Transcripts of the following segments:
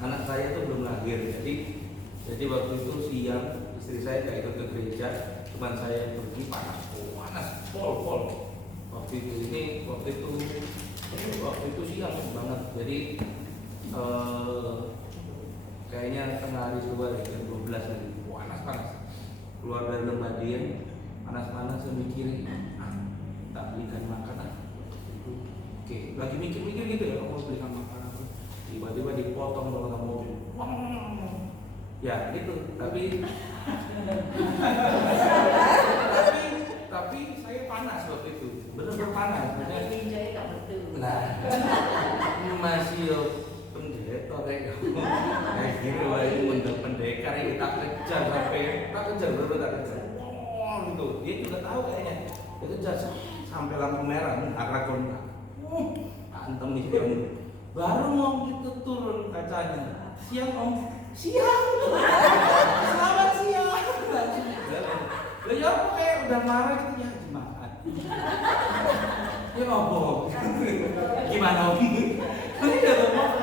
anak saya tuh belum lahir, jadi waktu itu siang istri saya nggak ikut ke gereja, cuman saya pergi panas pol waktu itu siang banget, jadi kayaknya tengah hari luar ya, jam 12 lagi, panas keluar dari Lembadian, panas saya mikirin tak belikan makanan. Oke, lagi mikir gitu ya, mau belikan makanan, tiba-tiba dipotong sama mobil. Ya gitu, tapi saya panas waktu itu, benar-benar panas. Nah, masih pendeta kayak gini, wah ini untuk pendekar ini tak kejar gitu. Dia juga tahu kayaknya, dia kejar sampai lampu merah, arah kontak, antem nih dia, baru mau gitu turun kacanya, siang om, siang, selamat siang, lah ya kayak udah marah gitu ya gimana? Ya ngomong, gimana om? Tadi udah ngomong,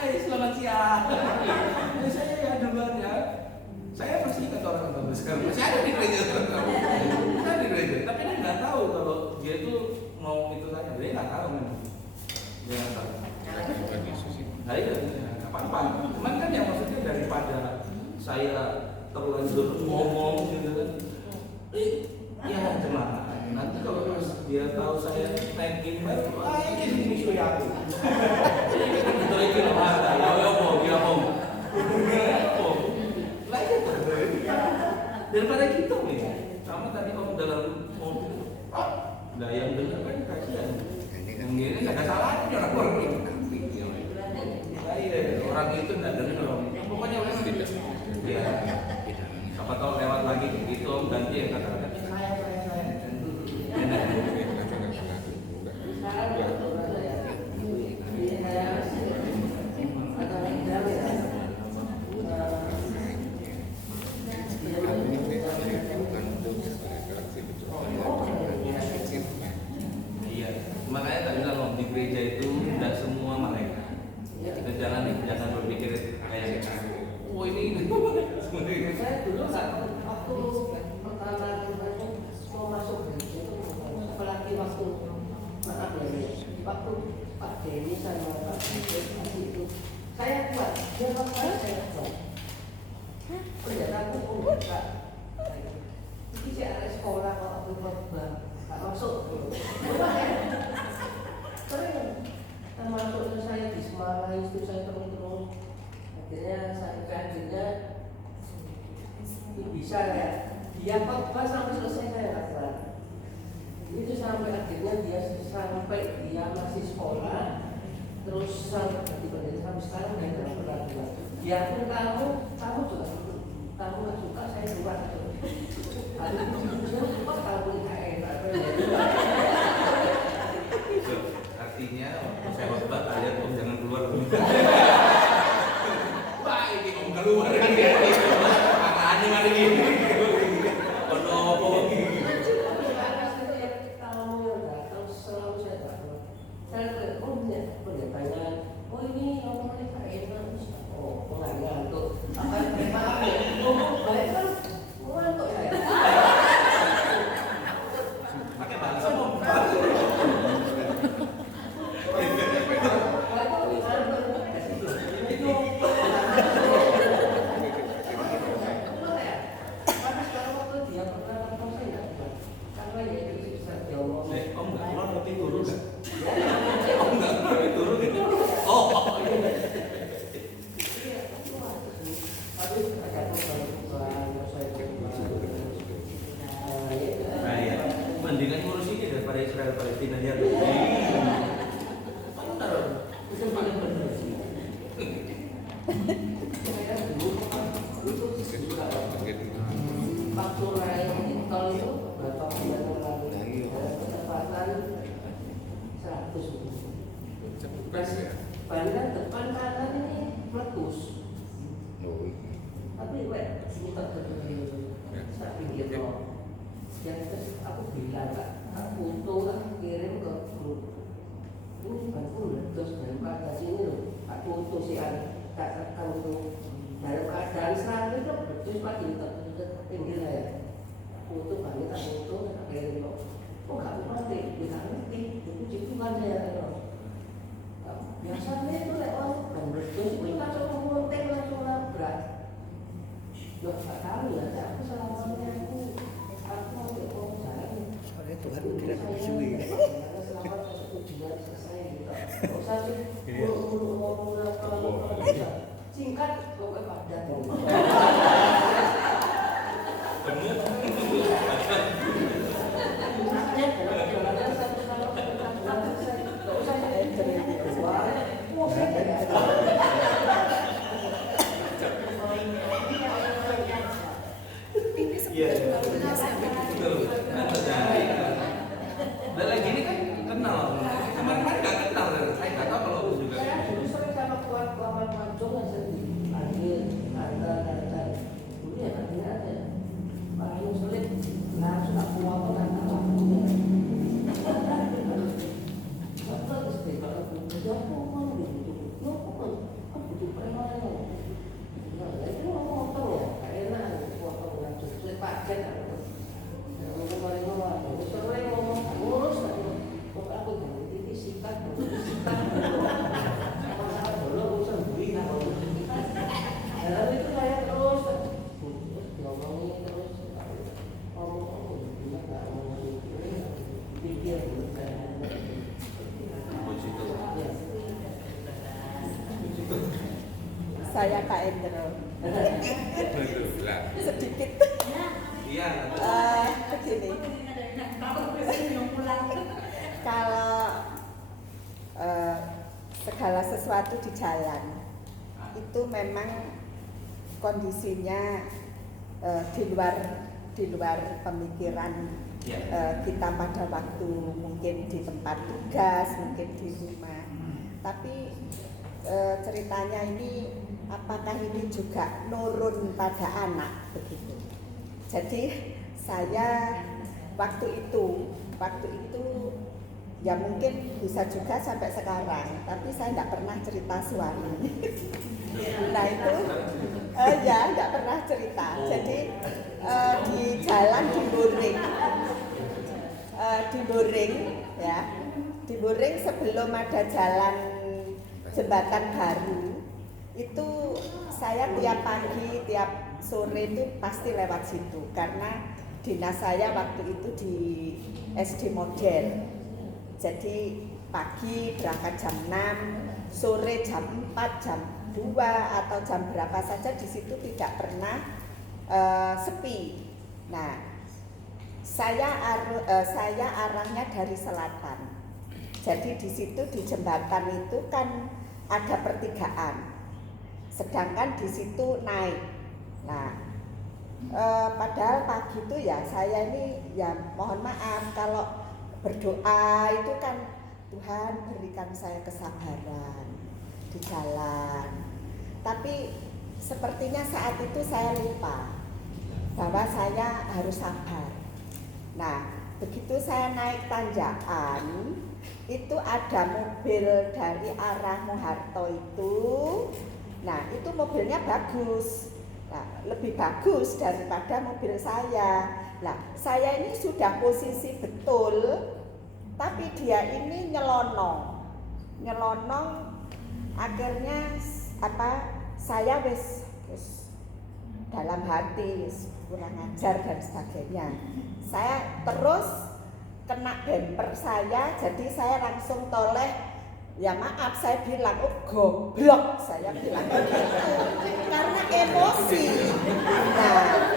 selamat siang, saya ya duluan ya. Saya masih ingat orang besar, masih ada di gereja tapi dia nggak tahu kalau dia tuh mau itu saja, dia nggak tahu memang, dia nggak tahu. Nah iya, nggak apa-apa. Cuman kan yang maksudnya daripada saya terlanjur ngomong gitu kan, ya jemaah. Nanti kalau dia tahu saya naik gimbar, ini misuh aku. Ini betul itu loh, ya mau dia mau. Daripada kita nih, sama tadi om dalam mobil, nah yang dengar kan kasihan. Yang ini nggak ada salahnya orang itu. Orang itu nggak dengar om. Pokoknya orang tidak. Ya, siapa tahu lewat lagi gitu om ganti ya kata-kata. Makanya tak bilang om, di gereja itu tidak semua malaikat. Kita jangan berpikir kayak oh ini. Saya dulu waktu pertama mau masuk gereja itu, apalagi waktu Pak Denny sama Pak Denny itu, saya kuat. Dia ngomong saya kuat. Ternyata aku enggak. Ini saya ada sekolah kalau aku khotbah. Masuk termasuk saya di Semarang itu saya terus akhirnya bisa ya dia khotbah sampai selesai saya khotbah itu sampai akhirnya dia masih sekolah terus sampai sekarang dia dalam perlakuan dia pun kamu juga kamu nggak suka saya keluar artinya saya khotbah kalian om jangan keluar. Wah ini om keluar makanya hari ini mendingan ngurus ini daripada Israel Palestina ya. Benar, itu paling benar sih. Waktu naik di tol itu berapa bulan yang lalu kecepatan 100. Bandar depan kanan ini meletus. Tapi muter tak pinggir tol. Yang terus aku bilang aku foto kirim ke grup ini bantu meletus daripada sini loh. Aku foto sih tak terus pagi itu tinggi lah ya. Foto kami tak foto, tak kirim kok. Oh nggak mati, kita ngerti, itu kan saya. Biasanya itu lewat dan terus itu langsung mengontek langsung nabrak. Loh tak tahu ya, aku selamanya aku mau ngomong saya. Oleh Tuhan tidak bersui. Selamat ujian selesai gitu. Kok saya sih ngomong apa singkat kok padat. Dan lagi ini kan kenal, kemarin kan nggak kenal, saya nggak tahu kalau aku juga. Saya dulu sering sama kawan-kawan pancong yang sering dipanggil antar dulu ya tadinya ada paling sulit langsung aku apa kan aku terus kalau aku mau gitu aku butuh preman ya itu ngomong ya enak potong langsung sulit pakai ngurus kok aku ganti titik sikat sama dulu urusan duit dan itu saya terus ngomongin terus ngomong nggak ngomongin pikir Saya Pak Endro. Sedikit. Iya. Begini. Kalau segala sesuatu di jalan itu memang kondisinya di luar pemikiran kita pada waktu mungkin di tempat tugas, mungkin di rumah. Tapi ceritanya ini apakah ini juga nurun pada anak begitu. Jadi saya waktu itu ya mungkin bisa juga sampai sekarang, tapi saya tidak pernah cerita suami. Nah itu ya tidak pernah cerita. Jadi di jalan di Boring sebelum ada jalan jembatan baru itu saya tiap pagi tiap sore itu pasti lewat situ karena dinas saya waktu itu di SD Model. Jadi pagi berangkat jam 6, sore jam 4, jam 2 atau jam berapa saja di situ tidak pernah sepi. Nah, saya arahnya dari selatan. Jadi di situ di jembatan itu kan ada pertigaan. Sedangkan di situ naik. Nah, padahal pagi itu ya saya ini ya mohon maaf kalau berdoa itu kan Tuhan berikan saya kesabaran di jalan. Tapi sepertinya saat itu saya lupa bahwa saya harus sabar. Nah, begitu saya naik tanjakan itu ada mobil dari arah Moharto itu. Nah, itu mobilnya bagus. Nah, lebih bagus daripada mobil saya. Nah, saya ini sudah posisi betul, tapi dia ini nyelonong. Akhirnya saya wis dalam hati kurang ajar dan sebagainya. Saya terus kena bemper saya, jadi saya langsung toleh. Ya maaf, saya bilang, oh goblok, saya bilang begitu karena emosi. Nah,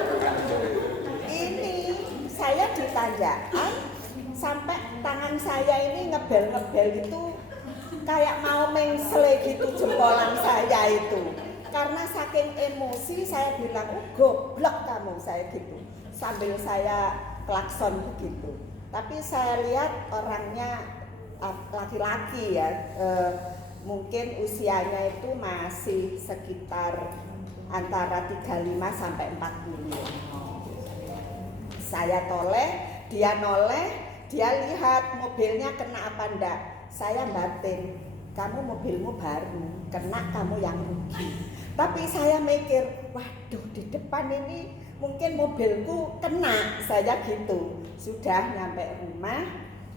ini saya di tanjakan sampai tangan saya ini ngebel-ngebel itu kayak mau mengsle gitu jempolan saya itu. Karena saking emosi saya bilang, oh goblok kamu, saya gitu. Sambil saya klakson begitu. Tapi saya lihat orangnya laki-laki ya, mungkin usianya itu masih sekitar antara 35 sampai 40. Saya toleh, dia noleh, dia lihat mobilnya kena apa enggak. Saya batin, kamu mobilmu baru, kena kamu yang rugi. Tapi saya mikir, waduh di depan ini mungkin mobilku kena, saya gitu. Sudah nyampe rumah,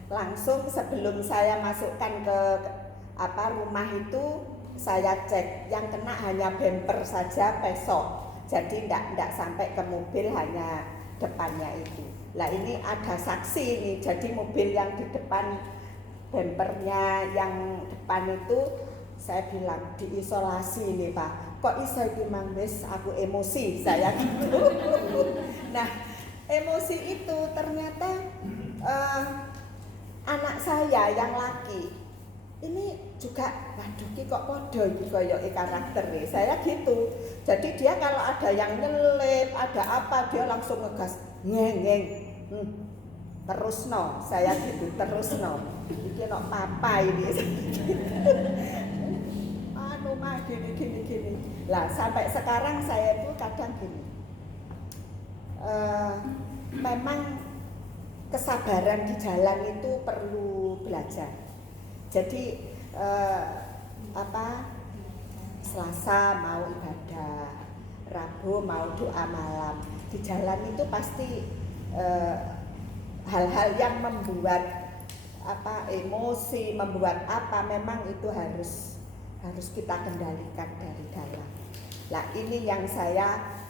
langsung sebelum saya masukkan ke rumah itu, saya cek yang kena hanya bumper saja pesok. Jadi tidak sampai ke mobil, hanya depannya itu. Lah ini ada saksi nih, jadi mobil yang di depan bumpernya yang depan itu saya bilang diisolasi nih Pak. Kok iso iki Mang wis aku emosi saya gitu. Nah, emosi itu ternyata anak saya yang laki ini juga waduh ki kok podo iki koyoke karakter nih. Saya gitu. Jadi dia kalau ada yang nyelip, ada apa dia langsung ngegas ngeng. Terus no, saya gitu terus no. Iki no papa ini. Mah gini. Lah sampai sekarang saya itu kadang gini. Memang kesabaran di jalan itu perlu belajar. Jadi Selasa mau ibadah, Rabu mau doa malam. Di jalan itu pasti hal-hal yang membuat emosi, membuat memang itu harus kita kendalikan dari dalam. Nah ini yang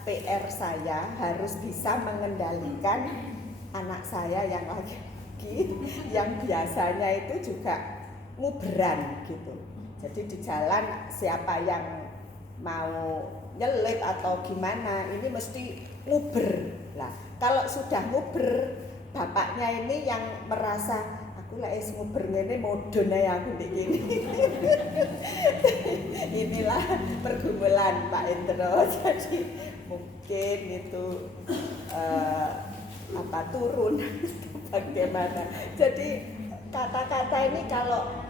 PR saya harus bisa mengendalikan anak saya yang laki-laki yang biasanya itu juga nguberan gitu. Jadi di jalan siapa yang mau nyelip atau gimana ini mesti nguber. Lah kalau sudah nguber, bapaknya ini yang merasa aku lah nguber ngene modon ae aku ndek kene. Inilah pergumulan Pak Endro. Jadi mungkin itu turun bagaimana. Jadi kata-kata ini kalau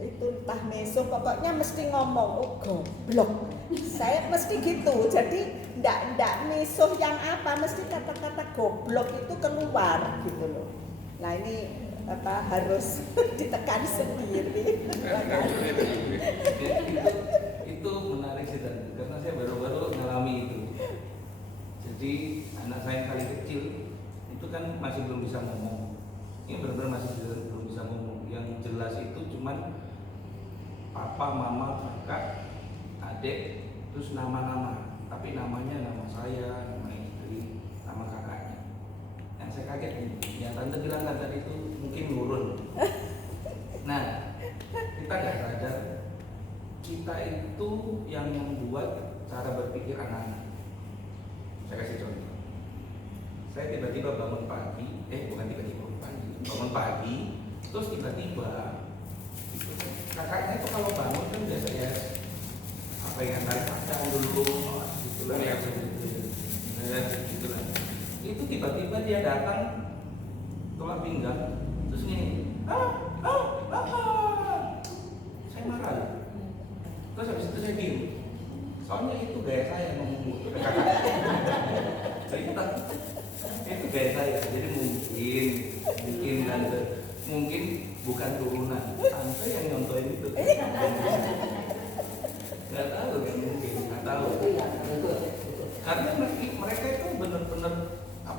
itu entah meso pokoknya mesti ngomong goblok. Saya mesti gitu. Jadi ndak meso yang mesti kata-kata goblok itu keluar gitu loh. Nah ini harus ditekan sendiri. Itu menarik sih Tante, karena saya baru-baru mengalami itu. Jadi anak saya yang paling kecil itu kan masih belum bisa ngomong. Ini benar-benar masih belum bisa ngomong. Yang jelas itu cuman papa, mama, kakak, adik, terus nama-nama. Tapi namanya nama saya, nama istri, nama kakaknya. Yang saya kaget nih, yang Tante bilang kan tadi itu mungkin nurun. Nah, kita nggak sadar kita itu yang membuat cara berpikir anak-anak. Saya kasih contoh. Saya tiba-tiba bangun pagi, bangun pagi, terus tiba-tiba kakaknya itu kalau bangun kan biasanya yang tarik kacang dulu, gitulah ya, gitulah. Itu tiba-tiba dia datang tulang pinggang, terus nih, saya marah. Terus habis itu saya diem. Soalnya itu gaya saya ngomong itu gaya saya. Jadi mungkin bukan turunan. Tante yang nyontoin itu. Nggak tahu kan mungkin, nggak tahu. Karena mereka itu benar-benar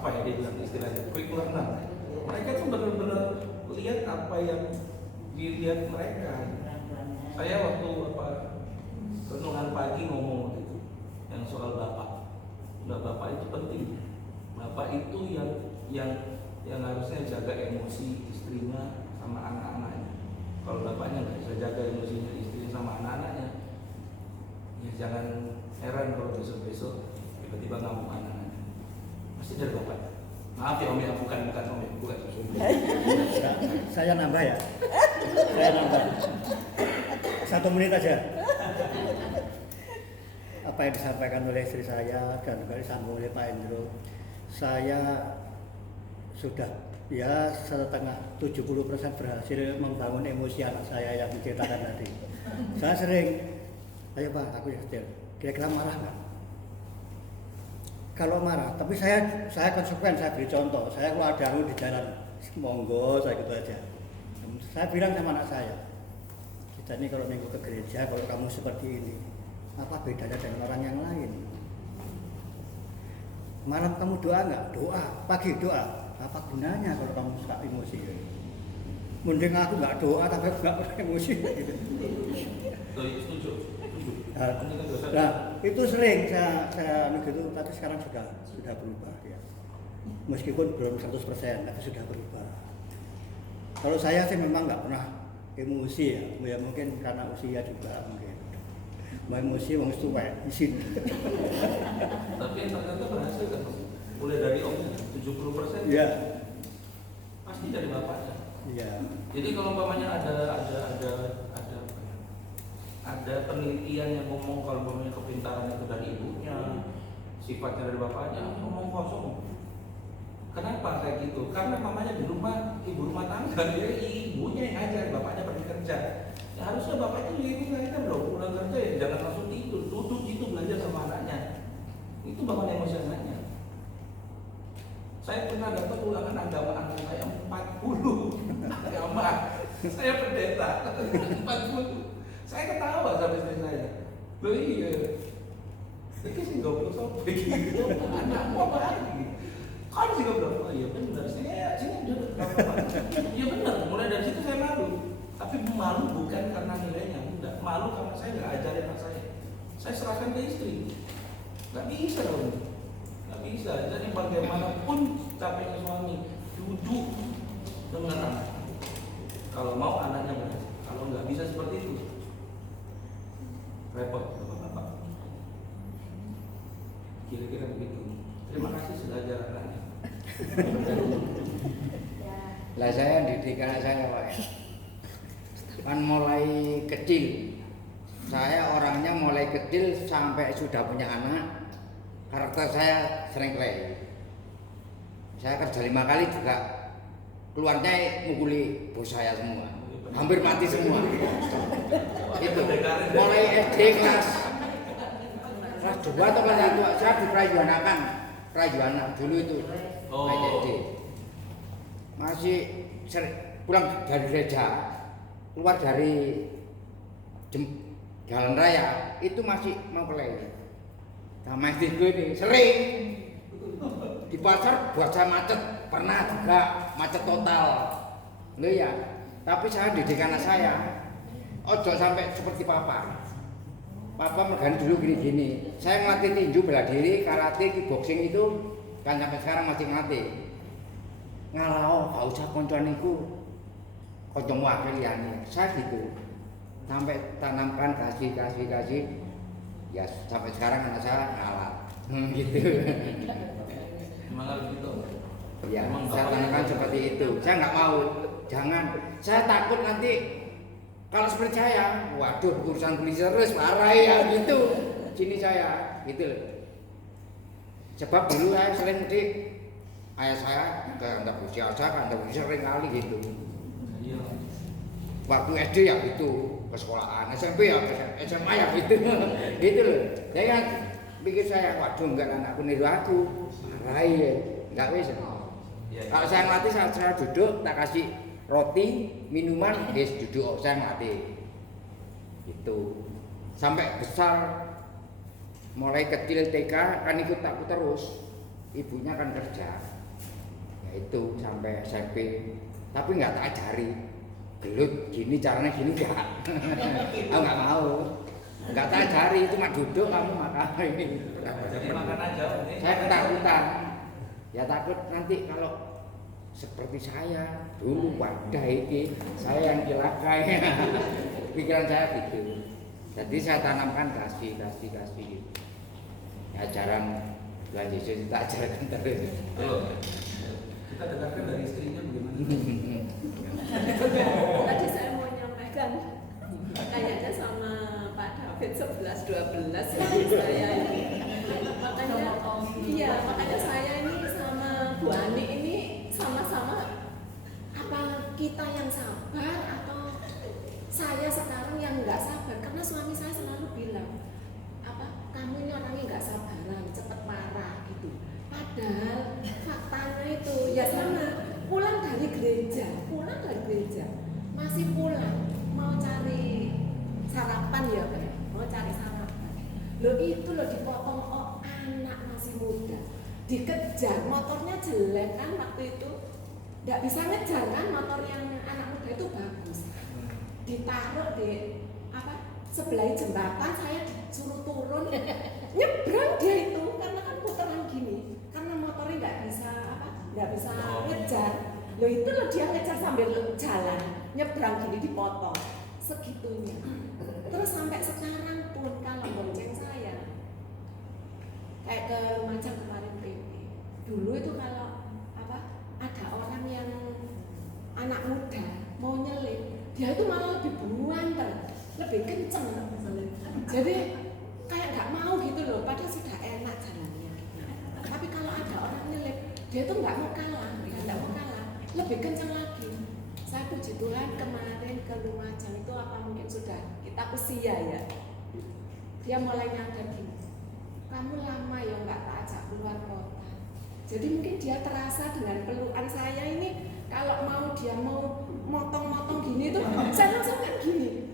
dia bilang istilahnya quick learner. Mereka itu benar-benar lihat apa yang dilihat mereka. Saya waktu renungan pagi ngomong gitu, yang soal bapak. Nah, bapak itu penting. Bapak itu yang harusnya jaga emosi istrinya sama anak-anaknya. Kalau bapaknya nggak bisa jaga emosinya istrinya sama anak-anaknya, ya jangan heran kalau besok-besok tiba-tiba ngamuk anak-anaknya. Pasti dari bapak. Maaf ya Om ya, bukan Om ya, bukan. Saya nambah ya. Saya nambah. 1 menit aja. Apa yang disampaikan oleh istri saya dan juga disambung oleh Pak Endro, saya sudah setengah 70% berhasil membangun emosi anak saya yang diceritakan tadi. Saya sering, ayo Pak, aku setir, kira-kira marah nggak? Kalau marah, tapi saya konsekuen, saya beri contoh. Saya kalau ada di jalan, monggo, saya gitu aja. Saya bilang sama anak saya, kita ini kalau minggu ke gereja, kalau kamu seperti ini, apa bedanya dengan orang yang lain? Malam kamu doa nggak? Doa. Pagi doa. Apa gunanya kalau kamu suka emosi? Mending aku nggak doa tapi aku nggak pernah emosi. Gitu. Setuju. Nah, itu sering saya begitu, tapi sekarang sudah berubah ya. Meskipun belum 100%, tapi sudah berubah. Kalau saya sih memang nggak pernah emosi ya mungkin karena usia juga mungkin. Mau emosi wong tua di sini. Tapi yang ternyata berhasil kan, mulai dari omnya 70%. Iya. Pasti dari bapaknya. Iya. Jadi kalau umpamanya ada penelitian yang ngomong kalau umpamanya kepintaran itu dari ibunya, sifatnya dari bapaknya, ngomong kosong. Kenapa kayak gitu? Karena mamanya di rumah, ibu rumah tangga, dia ibunya yang ngajar, bapaknya pergi kerja. Ya harusnya bapaknya juga ikut ngajar dong, pulang kerja ya jangan langsung tidur, duduk itu belajar sama anaknya. Itu bangun emosi anaknya. Saya pernah dapat ulangan agama anak saya 40 agama. Saya pendeta 40. Saya ketawa sama istri saya. Loh iya. Ini sih goblok sobek gitu. Anakmu apa lagi? Kan sih goblok. Oh iya benar. Saya sini udah berapa? Iya benar. Mulai dari situ saya malu. Tapi malu bukan karena nilainya, enggak. Malu karena saya nggak ajarin anak saya. Saya serahkan ke istri. Nggak bisa dong. Nggak bisa. Jadi bagaimanapun capeknya suami, duduk dengan anak. Kalau mau anaknya berhasil. Kalau nggak bisa seperti itu, repot bapak-bapak. Kira-kira begitu. Terima kasih sudah ajar anaknya. Lah saya didik anak saya Pak. Kan mulai kecil. Saya orangnya mulai kecil sampai sudah punya anak. Karakter saya sering play. Saya kerja 5 kali juga keluarnya mukuli bos saya semua. Hampir mati semua. Itu mulai SD kelas 2 atau kelas 1 saya diperjuangkan Prajuana dulu itu SD. Masih sering pulang dari gereja, keluar dari jalan raya itu masih mau play. Sama istriku ini sering di pasar buat saya macet, pernah juga macet total. Loh ya, tapi saya didik anak saya, ojo sampai seperti papa. Papa megani dulu gini-gini. Saya ngelatih tinju, bela diri, karate, kickboxing itu kan sampai sekarang masih ngelatih. Ngalau, gak usah konconiku, koncomu akil liyane. Saya gitu. Sampai tanamkan kasih. Ya sampai sekarang anak saya ngalah. Gitu. Memang harus gitu. Ya, saya tanamkan seperti itu. Saya nggak mau. Jangan. Saya takut nanti kalau seperti saya, waduh urusan polisi terus marah ya gitu. Sini saya, gitu loh. Sebab dulu saya sering di ayah saya ke kantor polisi sering kali gitu. Waktu SD ya gitu, ke sekolahan, SMP ya, SMA ya gitu. Gitu loh. Saya kan pikir saya, waduh enggak anakku niru aku. Marah ya, enggak bisa. Kalau saya ngelatih saya duduk, tak kasih roti, minuman, duduk saya ngelatih. Gitu. Sampai besar, mulai kecil TK kan ikut aku terus. Ibunya kan kerja. Ya itu sampai SMP. Tapi nggak tak ajari. Gelut gini caranya gini enggak. Aku nggak mau. Nggak tak ajari, cuma duduk kamu makan ini. Jadi makan aja. Saya ketakutan. Ya takut nanti kalau seperti saya dulu wadah ini saya yang cilakai. Pikiran saya gitu. Jadi saya tanamkan kasih gitu. Ajaran Tuhan Yesus kita ajarkan terus. Kita dengarkan dari istrinya bagaimana. Tadi saya mau nyampaikan kayaknya sama Pak David 11-12 saya ini. Makanya saya ini sama Bu Ani ini sama-sama apa kita yang sabar atau saya sekarang yang nggak sabar, karena suami saya selalu bilang apa kamu ini orangnya nggak sabaran, cepet marah gitu. Padahal faktanya itu ya sama, pulang dari gereja masih pulang mau cari Loh itu loh dipotong, oh anak masih muda dikejar, motornya jelek kan waktu itu, nggak bisa ngejar kan, motor yang anak muda itu bagus, ditaruh di apa sebelah jembatan, saya disuruh turun nyebrang dia itu karena kan putaran gini, karena motornya nggak bisa ngejar. Loh itu loh dia ngejar sambil jalan nyebrang gini dipotong segitunya. Terus sampai sekarang pun kalau bonceng saya kayak ke Lumajang kemarin PP, dulu itu kalau ada orang yang anak muda mau nyelip, dia itu malah lebih buanter, lebih kenceng. Jadi kayak nggak mau gitu loh, padahal sudah enak jalannya. Tapi kalau ada orang nyelip, dia tuh nggak mau kalah, lebih kenceng lagi. Saya puji Tuhan kemarin ke Lumajang itu apa mungkin sudah kita usia ya, dia mulai nyadar gini, kamu lama ya nggak tak ajak keluar kota. Jadi mungkin dia terasa dengan pelukan saya ini, kalau mau dia mau motong-motong gini tuh, saya langsung kan gini,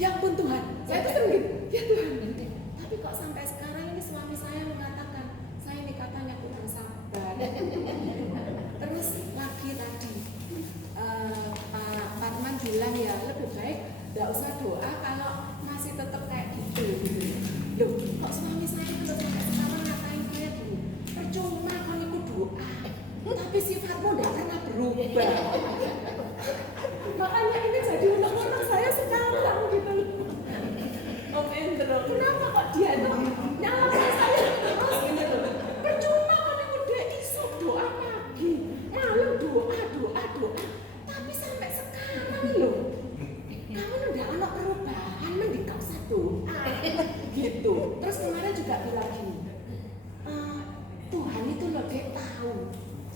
ya ampun Tuhan, saya tuh sering gitu, ya Tuhan. Tapi kok sampai sekarang ini suami saya mengatakan, saya ini katanya kurang sabar. Terus lagi tadi Pak Parman bilang ya lebih baik nggak usah doa kalau masih tetap kayak gitu. Loh, kok suami saya itu sampai sekarang ngatain kayak gini? Percuma kalau ikut doa, tapi sifatmu nggak pernah berubah. Makanya ini jadi unek-unek saya sekarang gitu loh. Om Endro, kenapa kok dia itu nyalakan saya terus gitu loh? Percuma kalau udah isu doa pagi, malam doa. Tapi sampai sekarang loh, kamu udah ada perubahan, mending kau usah doa gitu. Terus kemarin juga bilang gini, Tuhan itu loh dia tahu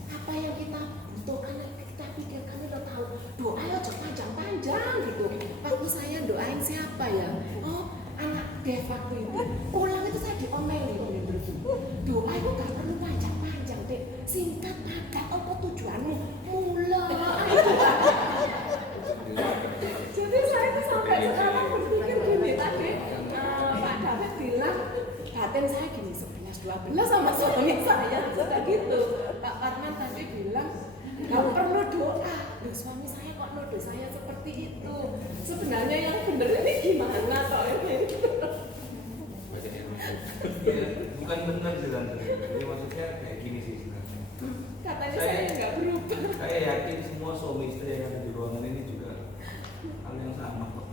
apa yang kita butuhkan, kita pikirkan itu tahu. Doa lo jangan panjang-panjang gitu. Waktu saya doain siapa ya? Oh, anak Dev waktu itu pulang itu saya diomelin. Doa itu gak perlu panjang-panjang deh, singkat padat. Apa tujuanmu? Mula. Jadi saya tuh sampai sekarang berpikir gini tadi, Pak David bilang batin saya gini 11-12 sama suami saya sudah gitu. Pak Parman tadi bilang nggak perlu doa. Loh, suami saya kok nuduh saya seperti itu. Sebenarnya yang benar ini gimana kok ini? Ya, bukan benar sih Tante. Jadi maksudnya kayak gini sih sebenarnya. Katanya saya nggak berubah. Saya yakin semua suami istri yang ada di ruangan ini juga hal yang sama kok.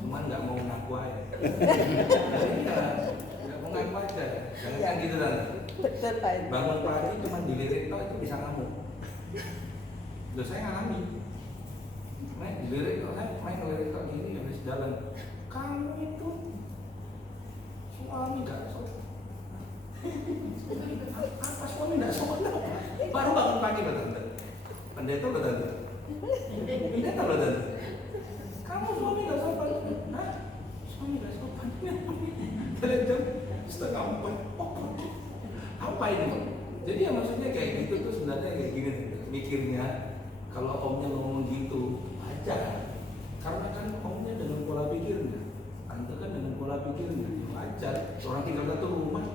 Cuman nggak mau ngaku aja. Jadi nggak mau ngaku aja. Jangan gitu Tante. Betul Pak. Bangun pagi cuma dilirik toh itu bisa ngamuk. Loh saya ngalami. Dilirik kok saya main ngelirik kok ini habis jalan. Kamu itu suami nggak sopan. Apa suami nggak sopan? Baru bangun pagi loh Tante. Pendeta loh Tante. Pendeta loh Tante. Kamu suami nggak sopan? Hah? Suami nggak sopan? Jalan jam 3:30. Apa ini? Jadi ya maksudnya kayak gitu tuh sebenarnya kayak gini mikirnya. Kalau omnya ngomong gitu wajar, karena kan omnya dengan pola pikirnya, tante kan dengan pola pikirnya wajar. Orang tinggal satu rumah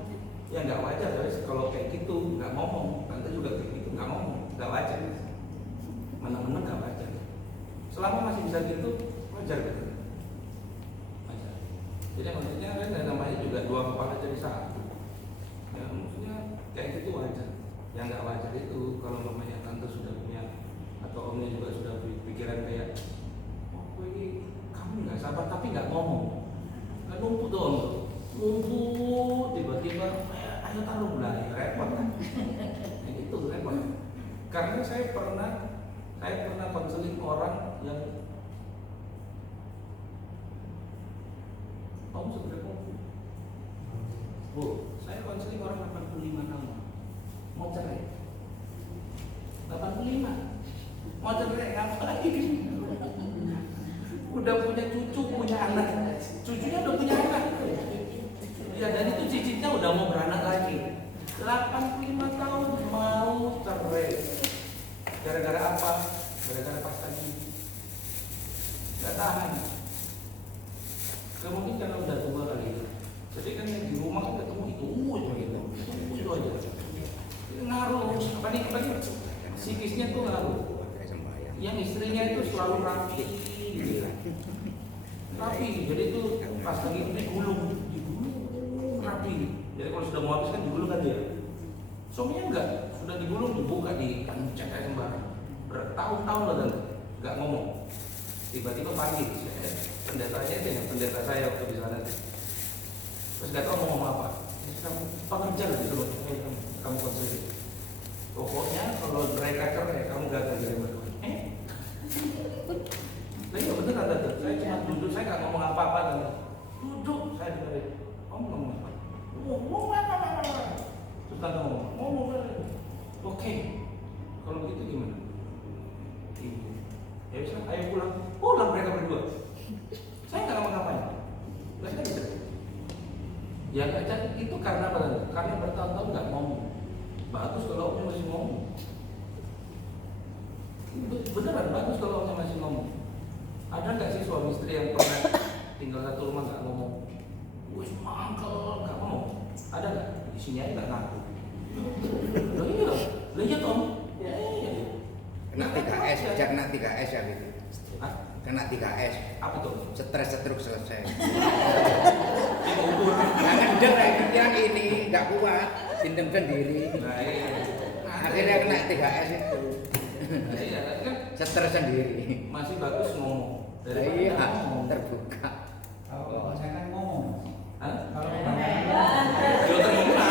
ya nggak wajar, guys. Kalau kayak gitu nggak ngomong, tante juga kayak gitu nggak ngomong, nggak wajar. Mana-mana nggak wajar. Selama masih bisa gitu wajar gitu. Wajar. Jadi maksudnya kan namanya juga dua kepala jadi satu. Ya maksudnya kayak gitu wajar. Yang nggak wajar itu kalau namanya tante sudah punya atau omnya juga sudah pikiran kayak, oh ini kamu nggak sabar tapi nggak ngomong, kan numpuk dong, numpuk tiba-tiba, ayo taruh mulai repot kan, yang itu repot. Karena saya pernah konseling orang yang om seberapa? Bu, saya konseling orang 85 tahun. Mau cerai 85 mau cerai ngapain? Udah punya cucu, punya anak, cucunya udah punya anak ya, dan itu cicitnya udah mau beranak lagi. 85 tahun mau cerai gara-gara apa? Gara-gara pasta gigi, gak tahan. mungkin karena udah tua kali. Jadi kan yang di rumah kan ketemu itu aja. Itu ngaruh. Apalagi psikisnya tuh ngaruh. Yang istrinya itu selalu rapi, gitu. Rapi. Jadi itu pas lagi digulung rapi. Jadi kalau sudah mau habis kan digulung kan dia. Suaminya enggak, sudah digulung dibuka di kancet kayak sembarang. Bertahun-tahun lah kan, nggak ngomong. Tiba-tiba pagi, pendetanya itu yang pendeta saya waktu di sana. Terus nggak tahu mau ngomong apa. Kamu pengajar gitu loh, kamu konseling. Pokoknya kalau mereka cerai, kamu gagal dari berdua. Nah iya bener tante, saya cuma duduk, saya nggak ngomong apa-apa tante. Duduk, saya dengerin. Kamu ngomong apa? Ngomong apa? Terus tante ngomong apa? Oke, kalau begitu gimana? Ya bisa, ayo pulang mereka berdua. Saya nggak ngapa-ngapain. Mereka bisa. Ya nggak, itu karena apa? Karena bertahun-tahun nggak ngomong. Bagus kalau omnya masih ngomong. Beneran bagus kalau omnya masih ngomong. Ada nggak sih suami istri yang pernah tinggal satu rumah nggak ngomong? Wih, mangkel, nggak ngomong. Ada nggak? Di sini aja nggak ngaku. Lah iya Tom. Ya. Kena 3S, aja kena 3S ya gitu. Hah? Kena 3S. Apa tuh? Stres setruk selesai. Dikubur. Jangan dengar yang ini nggak kuat, dendam sendiri. Nah, iya. Akhirnya kena 3S itu. Nah, iya, kan Stres sendiri. masih bagus ngomong. Iya, ngomong. terbuka. Kalau saya kan ngomong. Hah? Kalau Yo terima.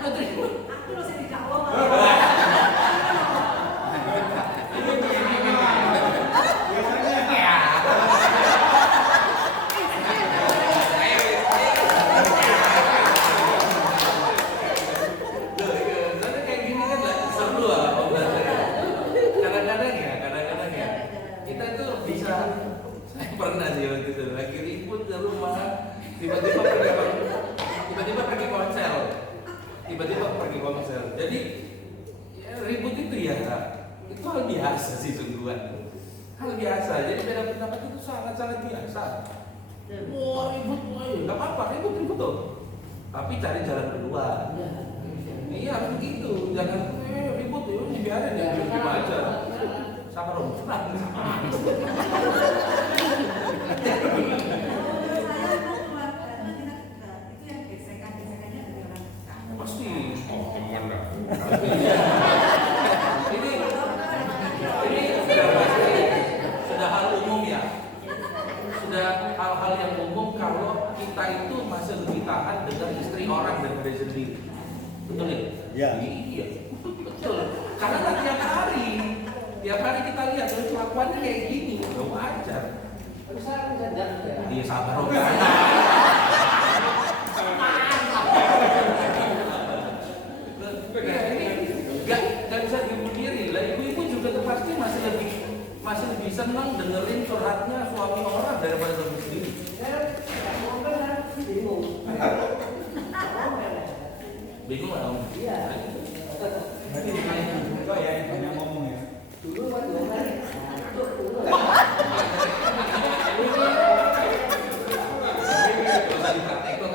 Yo terima. Aku harus dijawab. Kadang-kadang ya, kita tuh bisa. Saya pernah sih waktu itu lagi ribut di rumah, tiba-tiba pergi ponsel. Jadi ya, ribut itu ya, itu hal biasa sih sungguhan. Hal biasa. Jadi beda pendapat itu sangat biasa. Wah ribut, nggak apa-apa, ribut tuh. Tapi cari jalan keluar. Iya harus begitu, jangan ribut ya, dibiarin ya, diam aja. Sama dong, tenang. Pasti. Ini sudah hal umum ya. Sudah hal-hal yang umum kalau kita itu masih lebih tahan dengan istri orang daripada sendiri. Betul ya? Ya. Iya. Betul. Karena kan tiap hari kita lihat kelakuannya kayak gini, udah wajar. Terus saya mendadak ya. Iya sabar dong. Gak bisa dipungkiri lah, ibu-ibu juga tuh pasti masih lebih senang dengerin curhatnya suami orang daripada suami sendiri. Bingung lah om. Iya. berarti dikalian juga ya yang banyak ngomong ya. Dulu waktu kemarin, dulu. Gak usah dipraktekin.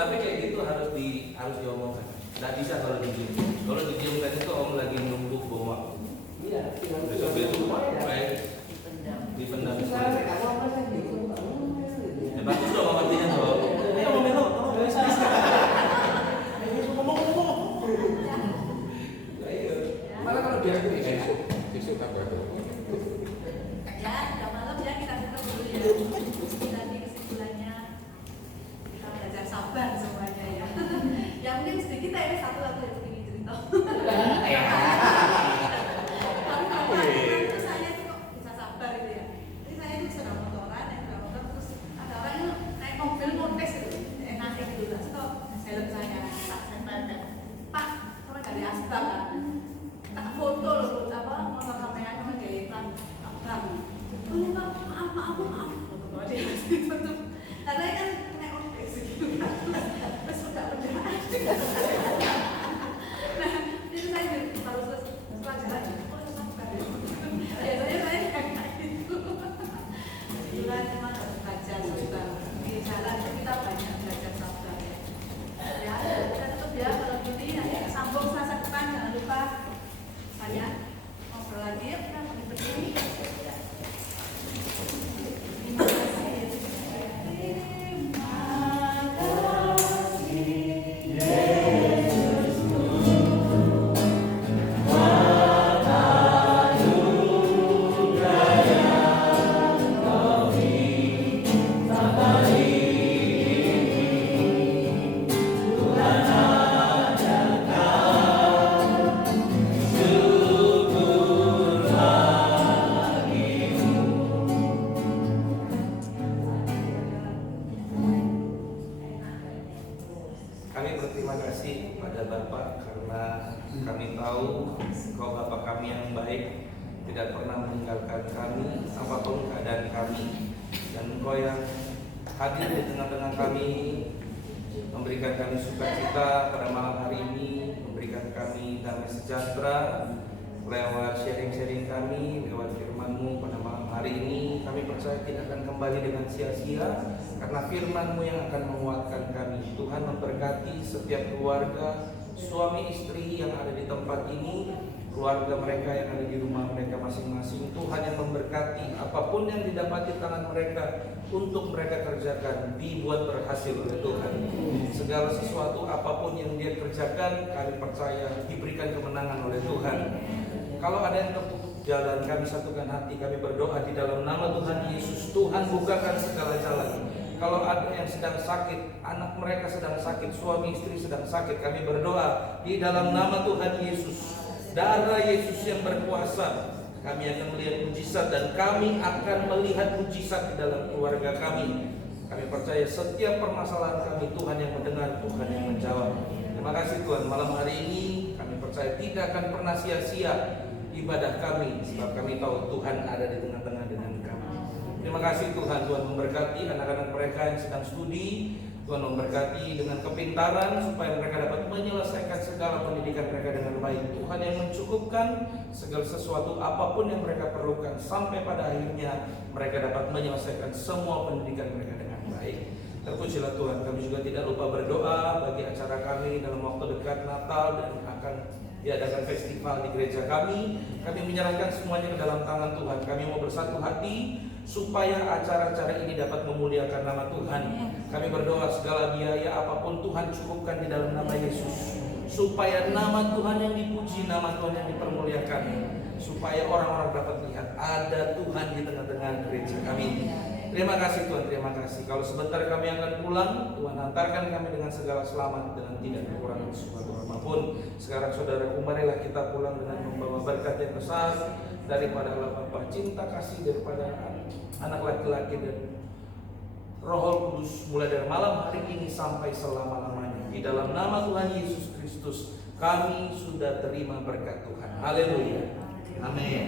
Tapi kayak gitu harus diomongkan. Nggak bisa kalau didiem. Kalau didiamkan itu om lagi numpuk bom. Iya. Besok itu baik dipendam. Ya bagus dong artinya dong. Ayo Om Melo, tolong beres. Ngomong. Ayo. Malah kalau dia besok tambah tuh. Ya, udah malam ya kita tutup dulu ya. Nanti kesimpulannya kita belajar sabar semuanya ya. Yang mungkin sedikit ini satu lagu yang ingin cerita. di jalan itu kita banyak belajar sabar ya. Ya, kita tutup ya kalau gini nanti sambung Selasa depan, jangan lupa saya ngobrol lagi ya, kita berdiri. Terima kasih. Kami berterima kasih pada Bapak karena kami tahu Engkau Bapa kami yang baik, tidak pernah meninggalkan kami apapun keadaan kami, dan Engkau yang hadir di tengah-tengah kami, memberikan kami sukacita pada malam hari ini, memberikan kami damai sejahtera lewat sharing-sharing kami, lewat firman-Mu pada malam hari ini. Kami percaya tidak akan kembali dengan sia-sia, karena firman-Mu yang akan menguatkan kami. Tuhan memberkati setiap keluarga, suami istri yang ada di tempat ini, keluarga mereka yang ada di rumah mereka masing-masing. Tuhan yang memberkati apapun yang didapati tangan mereka untuk mereka kerjakan, dibuat berhasil oleh Tuhan. Segala sesuatu apapun yang dia kerjakan, kami percaya diberikan kemenangan oleh Tuhan. Kalau ada yang tertutup jalan, kami satukan hati, kami berdoa di dalam nama Tuhan Yesus. Tuhan bukakan segala jalan. Kalau ada yang sedang sakit, anak mereka sedang sakit, suami istri sedang sakit, kami berdoa di dalam nama Tuhan Yesus. Darah Yesus yang berkuasa, kami akan melihat mujizat, dan kami akan melihat mujizat di dalam keluarga kami. Kami percaya setiap permasalahan kami, Tuhan yang mendengar, Tuhan yang menjawab. Terima kasih Tuhan, malam hari ini kami percaya tidak akan pernah sia-sia ibadah kami, sebab kami tahu Tuhan ada di tengah-tengah dengan kami. Terima kasih Tuhan, Tuhan memberkati anak-anak mereka yang sedang studi. Tuhan memberkati dengan kepintaran supaya mereka dapat menyelesaikan segala pendidikan mereka dengan baik. Tuhan yang mencukupkan segala sesuatu apapun yang mereka perlukan, sampai pada akhirnya mereka dapat menyelesaikan semua pendidikan mereka dengan baik. Terpujilah Tuhan. Kami juga tidak lupa berdoa bagi acara kami dalam waktu dekat Natal dan akan diadakan festival di gereja kami. Kami menyerahkan semuanya ke dalam tangan Tuhan. Kami mau bersatu hati supaya acara-acara ini dapat memuliakan nama Tuhan. Kami berdoa segala biaya apapun Tuhan cukupkan di dalam nama Yesus, supaya nama Tuhan yang dipuji, nama Tuhan yang dipermuliakan, supaya orang-orang dapat lihat ada Tuhan di tengah-tengah gereja kami. Terima kasih Tuhan, terima kasih. Kalau sebentar kami akan pulang, Tuhan hantarkan kami dengan segala selamat, dengan tidak kekurangan sesuatu apapun. Sekarang saudaraku, marilah kita pulang dengan membawa berkat yang besar daripada Allah Bapa, cinta kasih daripada anak laki-laki dan Roh Kudus, mulai dari malam hari ini sampai selama-lamanya. Di dalam nama Tuhan Yesus Kristus kami sudah terima berkat Tuhan. Haleluya. Amin.